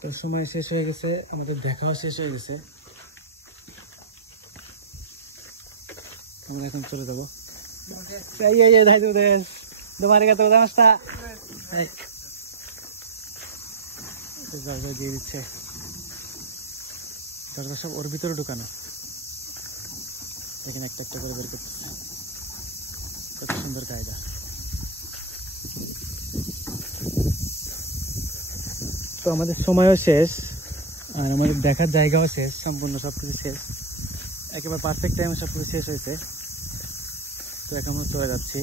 তো সময় শেষ হয়ে গেছে, আমাদের দেখাও শেষ হয়ে গেছে। আমরা এখন চলে যাবো। দরজা দিয়ে দিচ্ছে, দরজা সব ওর ভিতরে ঢুকানো। এখানে একটা একটা করে বের করতেছে, কত সুন্দর কায়দা। তো আমাদের সময়ও শেষ আর আমাদের দেখার জায়গাও শেষ, সম্পূর্ণ সবকিছু শেষ, একেবারে পারফেক্ট টাইমে সবকিছু শেষ হয়েছে। তো এখন আমরা চলে যাচ্ছি।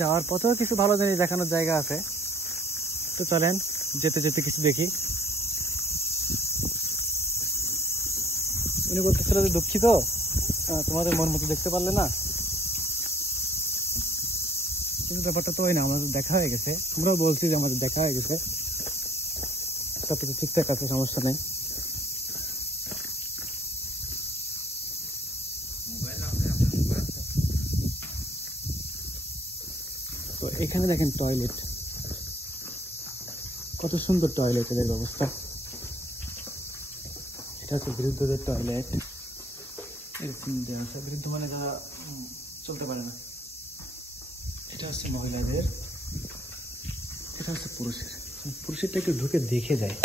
যাওয়ার পথেও কিছু ভালো জিনিস দেখানোর জায়গা আছে, তো চলেন যেতে যেতে কিছু দেখি। উনি বলতেছিল যে দুঃখিত তোমাদের মন মতো দেখতে পারলে না, কিন্তু ব্যাপারটা তো হয় না, আমাদের দেখা হয়ে গেছে। আমরাও বলছি যে আমাদের দেখা হয়ে গেছে, সব কিছু ঠিকঠাক আছে, সমস্যা নেই। তো এখানে দেখেন টয়লেট, কত সুন্দর টয়লেট, এদের ব্যবস্থা। এটা হচ্ছে বৃদ্ধদের টয়লেট। বৃদ্ধ মানে যারা চলতে পারে না। এটা হচ্ছে মহিলাদের, এটা হচ্ছে পুরুষের। পুরুষেরটা একটু ঢুকে দেখে যায়,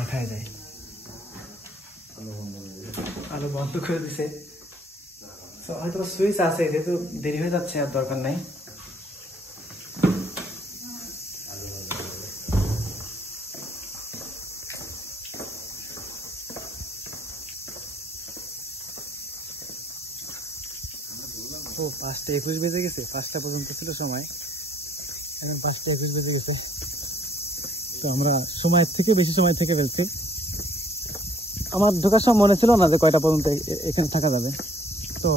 দেখায় যায়। আলো বন্ধ করে দিছে, হয়তো সুইচ আছে, যেহেতু দেরি হয়ে যাচ্ছে আর দরকার নাই। ও 5টা 21 বেজে গেছে, 5টা পর্যন্ত ছিল সময়, এখন 5টা 21 বেজে গেছে। তো আমরা সময়ের থেকে বেশি সময় থেকে গেছি। আমার ঢোকার সময় মনে ছিল না যে কয়টা পর্যন্ত এখানে থাকা যাবে, তো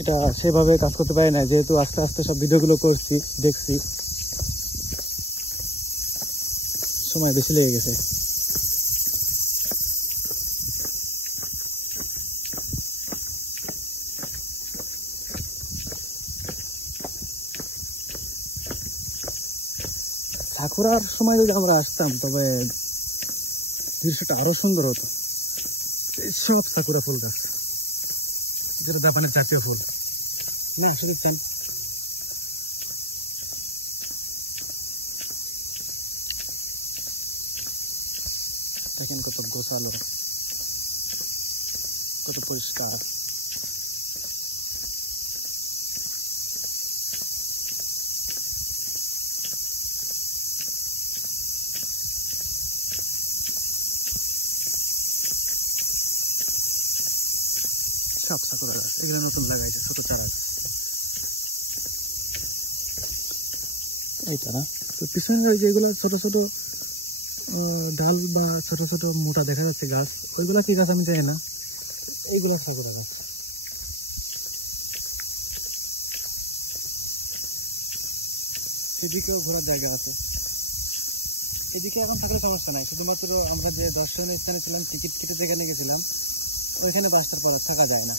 এটা সেভাবে কাজ করতে পারি না, যেহেতু আস্তে আস্তে সব ভিডিওগুলো করছি, দেখছি, সময় বেশি লেগে গেছে। সাকুরার সময় যদি আমরা আসতাম তবে দৃশ্যটা আরো সুন্দর হতো। সব সাকুরা ফুল গাছ, যেটা জাপানের জাতীয় ফুল না, শুধু চান। তখন কত গোছালো, কত পরিষ্কার। সব সাকুরা গাছ, এগুলো নতুন লাগাইছে, ছোট চারা। এই চারা তো পিছনে যেগুলো ছোট ছোট ডাল বা ছোট ছোট মোটা দেখা যাচ্ছে গাছ, ওইগুলা কি গাছ আমি জানি না, এইগুলা সাকুরা গাছ। এদিকেও ঘোরার জায়গা আছে, এদিকে এখন থাকলে সমস্যা নাই, শুধুমাত্র আমরা যে দর্শনীয় স্থানে ছিলাম, টিকিট কেটে যেখানে গেছিলাম ওইখানে 5টার পর থাকা যায় না,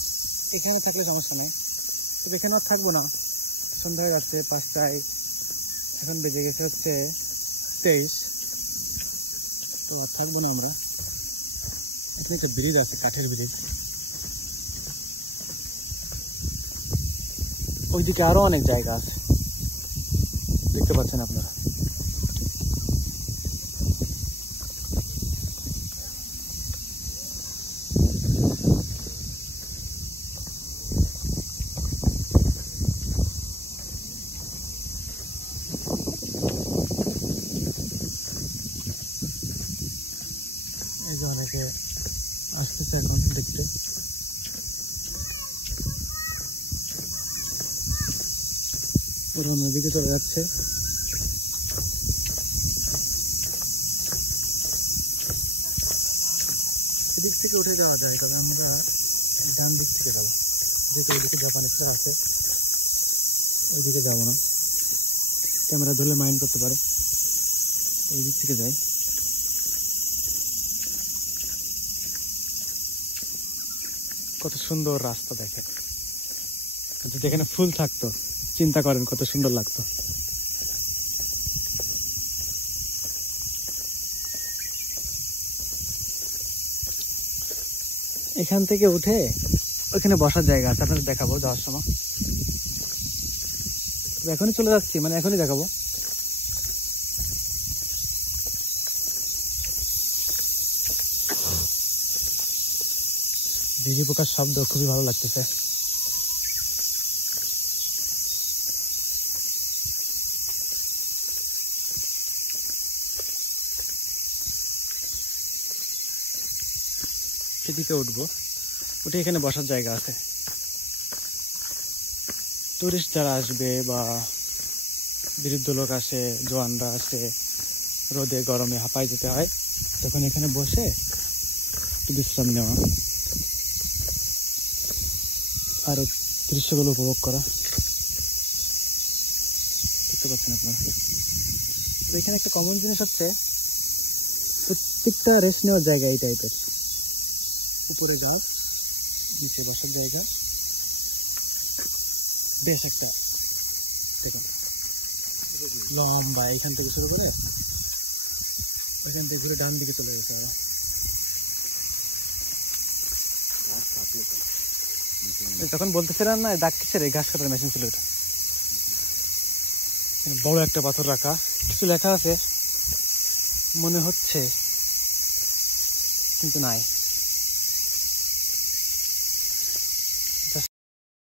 এখানে থাকলে সমস্যা নাই। তো এখানে আর থাকবো না, সন্ধ্যা হয়ে যাচ্ছে 5টায়, এখন বেজে গেছে হচ্ছে 23, তো আর থাকবো না আমরা। এখানে একটা ব্রিজ আছে, কাঠের ব্রিজ, ওইদিকে আরো অনেক জায়গা আছে, দেখতে পাচ্ছেন আপনারা। এই যে অনেকে আসতেছে এখন দেখতে। এরা নদীতে চলে যাচ্ছে, এদিক থেকে উঠে যাওয়া যায়, তবে আমরা ডান দিক থেকে যাবো, যেহেতু ওইদিকে জাপানের শহর আছে, ওইদিকে যাবো না, ক্যামেরা ধরলে মাইন্ড করতে পারে, ওই দিক থেকে যাই। কত সুন্দর রাস্তা দেখেন, যদি এখানে ফুল থাকতো চিন্তা করেন কত সুন্দর লাগতো। এখান থেকে উঠে ওইখানে বসার জায়গা আছে, আপনাদের দেখাবো যাওয়ার সময়। এখনই চলে যাচ্ছি, মানে এখনই দেখাবো। ঝিঝি পোকার শব্দ খুবই ভালো লাগতেছে। সেদিকে উঠবো, উঠে এখানে বসার জায়গা আছে। টুরিস্ট যারা আসবে বা বৃদ্ধ লোক আসে, জোয়ানরা আসে, রোদে গরমে হাঁপায় যেতে হয়, তখন এখানে বসে একটু বিশ্রাম নেওয়া আর দৃশ্যগুলো উপভোগ করা। দেখতে পাচ্ছেন আপনারা। তো এখানে একটা কমন জিনিস হচ্ছে, প্রত্যেকটা রেস্ট নেওয়ার জায়গা এই টাইপের। উপরে গাছ, নিচে বসার জায়গা, বেশ একটা দেখুন লম্বা। এখান থেকে শুরু করে ওইখান থেকে ঘুরে ডান দিকে চলে যেতে হবে। তখন বলতেছিলাম না দাগ কিসের, এই ঘাস কাটার মেশিন ছিল এটা। বড় একটা পাথর রাখা, কিছু লেখা আছে মনে হচ্ছে, কিন্তু নাই।